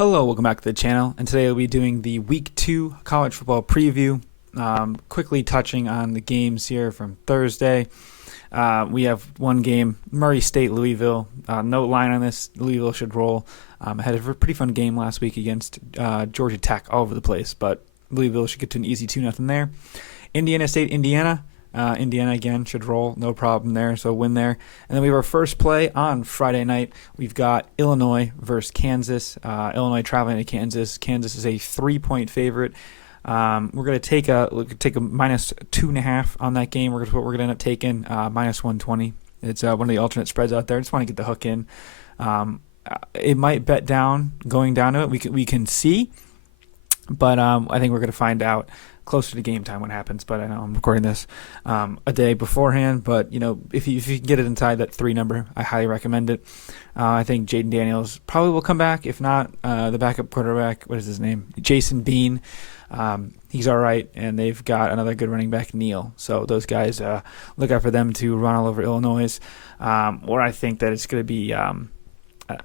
Hello, welcome back to the channel, and today we'll be doing the Week 2 college football preview, quickly touching on the games here from Thursday. We have one game, Murray State, Louisville. No line on this. Louisville should roll. I had a pretty fun game last week against Georgia Tech all over the place, but Louisville should get to an easy 2-0 there. Indiana State, Indiana. Indiana, again, should roll. No problem there, so win there. And then we have our first play on Friday night. We've got Illinois versus Kansas. Illinois traveling to Kansas. Kansas is a 3-point favorite. We're going to take a minus 2.5 on that game. We're going to end up taking minus 120. It's one of the alternate spreads out there. I just want to get the hook in. It might bet down, going down to it. We can see, but I think we're going to find out closer to game time what happens. But I know I'm recording this a day beforehand. But if you can get it inside that 3 number, I highly recommend it. I think Jaden Daniels probably will come back. If not, the backup quarterback, what is his name? Jason Bean. He's all right, and they've got another good running back, Neal. So those guys, look out for them to run all over Illinois. Or I think that it's going to be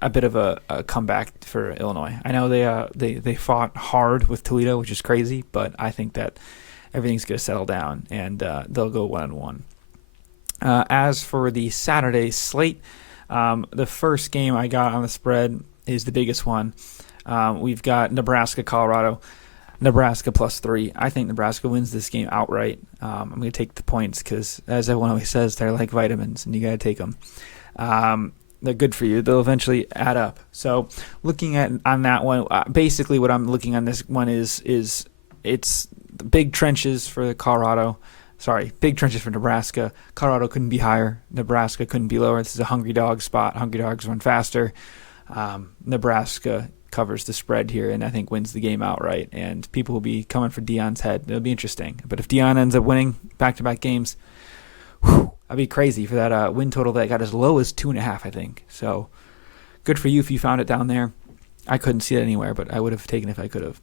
a bit of a comeback for Illinois. I know they fought hard with Toledo, which is crazy, but I think that everything's going to settle down, and they'll go 1-1. As for the Saturday slate, the first game I got on the spread is the biggest one. We've got Nebraska, Colorado. Nebraska +3. I think Nebraska wins this game outright. I'm going to take the points because, as everyone always says, they're like vitamins, and you got to take them. They're good for you. They'll eventually add up. So looking at on that one, basically what I'm looking on this one is it's the big trenches for Colorado. Sorry, big trenches for Nebraska. Colorado couldn't be higher. Nebraska couldn't be lower. This is a hungry dog spot. Hungry dogs run faster. Nebraska covers the spread here and I think wins the game outright. And people will be coming for Deion's head. It'll be interesting. But if Deion ends up winning back-to-back games, I'd be crazy for that win total that got as low as 2.5, I think. So good for you if you found it down there. I couldn't see it anywhere, but I would have taken it if I could have.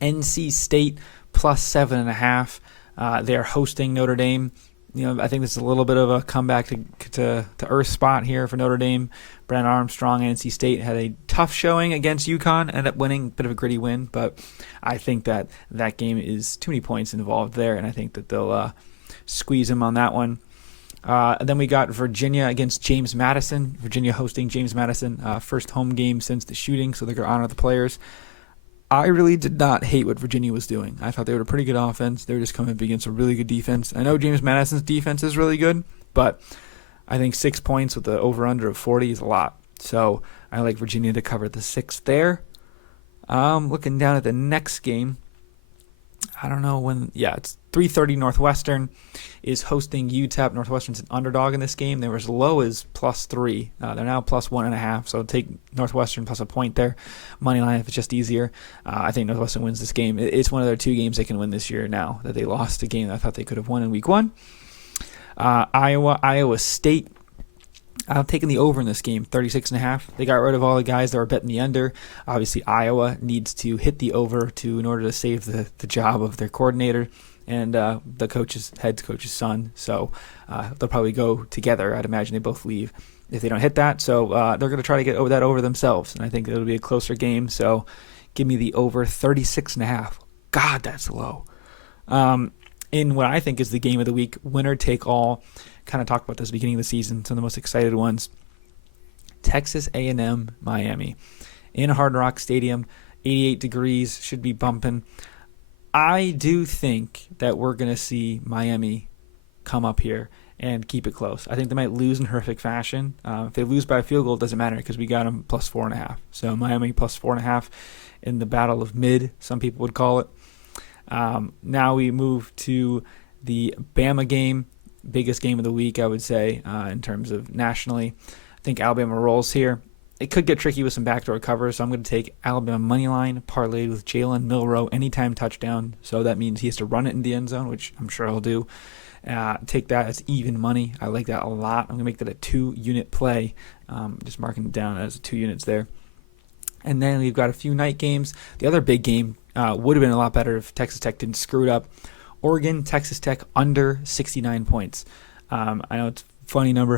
NC State +7.5. They are hosting Notre Dame. I think this is a little bit of a comeback to earth spot here for Notre Dame. Brandon Armstrong and NC State had a tough showing against UConn, ended up winning, a bit of a gritty win, but I think that game is too many points involved there, and I think that they'll squeeze him on that one. Then we got Virginia against James Madison. Virginia hosting James Madison. First home game since the shooting, so they're going to honor the players. I really did not hate what Virginia was doing. I thought they were a pretty good offense. They were just coming up against a really good defense. I know James Madison's defense is really good, but I think 6 points with the over-under of 40 is a lot. So I like Virginia to cover the 6 there. Looking down at the next game, I don't know when. Yeah, it's 3:30. Northwestern is hosting UTEP. Northwestern's an underdog in this game. They were as low as +3. They're now +1.5. So take Northwestern plus a point there. Money line if it's just easier. I think Northwestern wins this game. It's one of their 2 games they can win this year now that they lost a game that I thought they could have won in week 1. Iowa State. I'm taking the over in this game, 36.5. They got rid of all the guys that were betting the under. Obviously, Iowa needs to hit the over in order to save the job of their coordinator and the head coach's son. So they'll probably go together. I'd imagine they both leave if they don't hit that. So they're going to try to get over themselves, and I think it'll be a closer game. So give me the over 36.5. God, that's low. In what I think is the game of the week, winner take all. Kind of talked about this at the beginning of the season, some of the most excited ones. Texas A&M, Miami. In Hard Rock Stadium, 88 degrees, should be bumping. I do think that we're going to see Miami come up here and keep it close. I think they might lose in horrific fashion. If they lose by a field goal, it doesn't matter because we got them +4.5. So Miami +4.5 in the battle of mid, some people would call it. Now we move to the Bama game. Biggest game of the week, I would say, in terms of nationally. I think Alabama rolls here. It could get tricky with some backdoor covers, so I'm going to take Alabama money line, parlayed with Jalen Milroe, anytime touchdown. So that means he has to run it in the end zone, which I'm sure he'll do. Take that as even money. I like that a lot. I'm going to make that a 2-unit play. Just marking it down as 2 units there. And then we've got a few night games. The other big game would have been a lot better if Texas Tech didn't screw it up. Oregon, Texas Tech under 69 points. I know it's a funny number,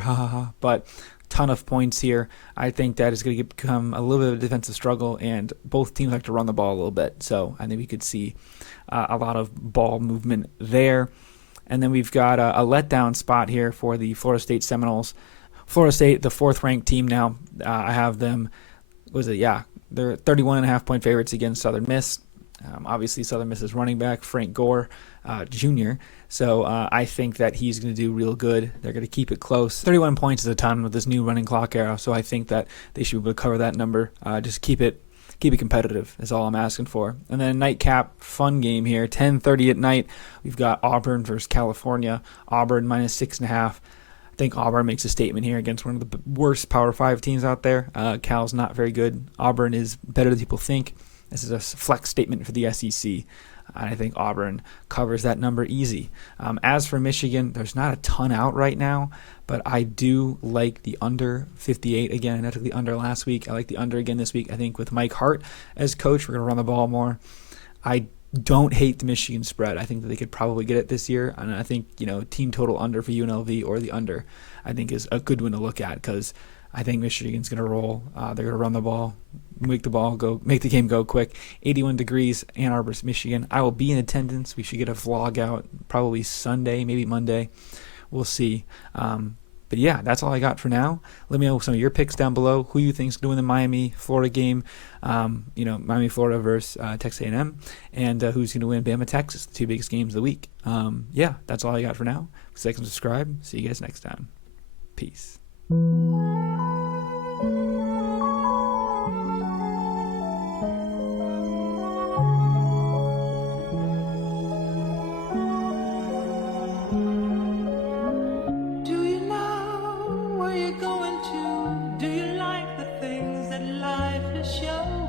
but ton of points here. I think that is going to become a little bit of a defensive struggle, and both teams like to run the ball a little bit. So I think we could see a lot of ball movement there. And then we've got a letdown spot here for the Florida State Seminoles. Florida State, the fourth-ranked team now. I have them, they're 31.5-point favorites against Southern Miss. Obviously, Southern Miss's running back, Frank Gore Jr., so I think that he's going to do real good. They're going to keep it close. 31 points is a ton with this new running clock era, so I think that they should be able to cover that number. Just keep it competitive is all I'm asking for. And then nightcap, fun game here, 10:30 at night. We've got Auburn versus California. Auburn minus 6.5. I think Auburn makes a statement here against one of the worst Power 5 teams out there. Cal's not very good. Auburn is better than people think. This is a flex statement for the SEC. I think Auburn covers that number easy. As for Michigan, there's not a ton out right now, but I do like the under 58 again. I took the under last week. I like the under again this week. I think with Mike Hart as coach, we're going to run the ball more. I don't hate the Michigan spread. I think that they could probably get it this year, and I think team total under for UNLV or the under I think is a good one to look at because I think Michigan's going to roll. They're going to run the ball, make the game go quick. 81 degrees, Ann Arbor, Michigan. I will be in attendance. We should get a vlog out probably Sunday, maybe Monday. We'll see. But yeah, that's all I got for now. Let me know some of your picks down below. Who you think is going to win the Miami-Florida game? Miami-Florida versus Texas A&M, and who's going to win Bama-Texas, the two biggest games of the week. Yeah, that's all I got for now. Like and subscribe. See you guys next time. Peace. Show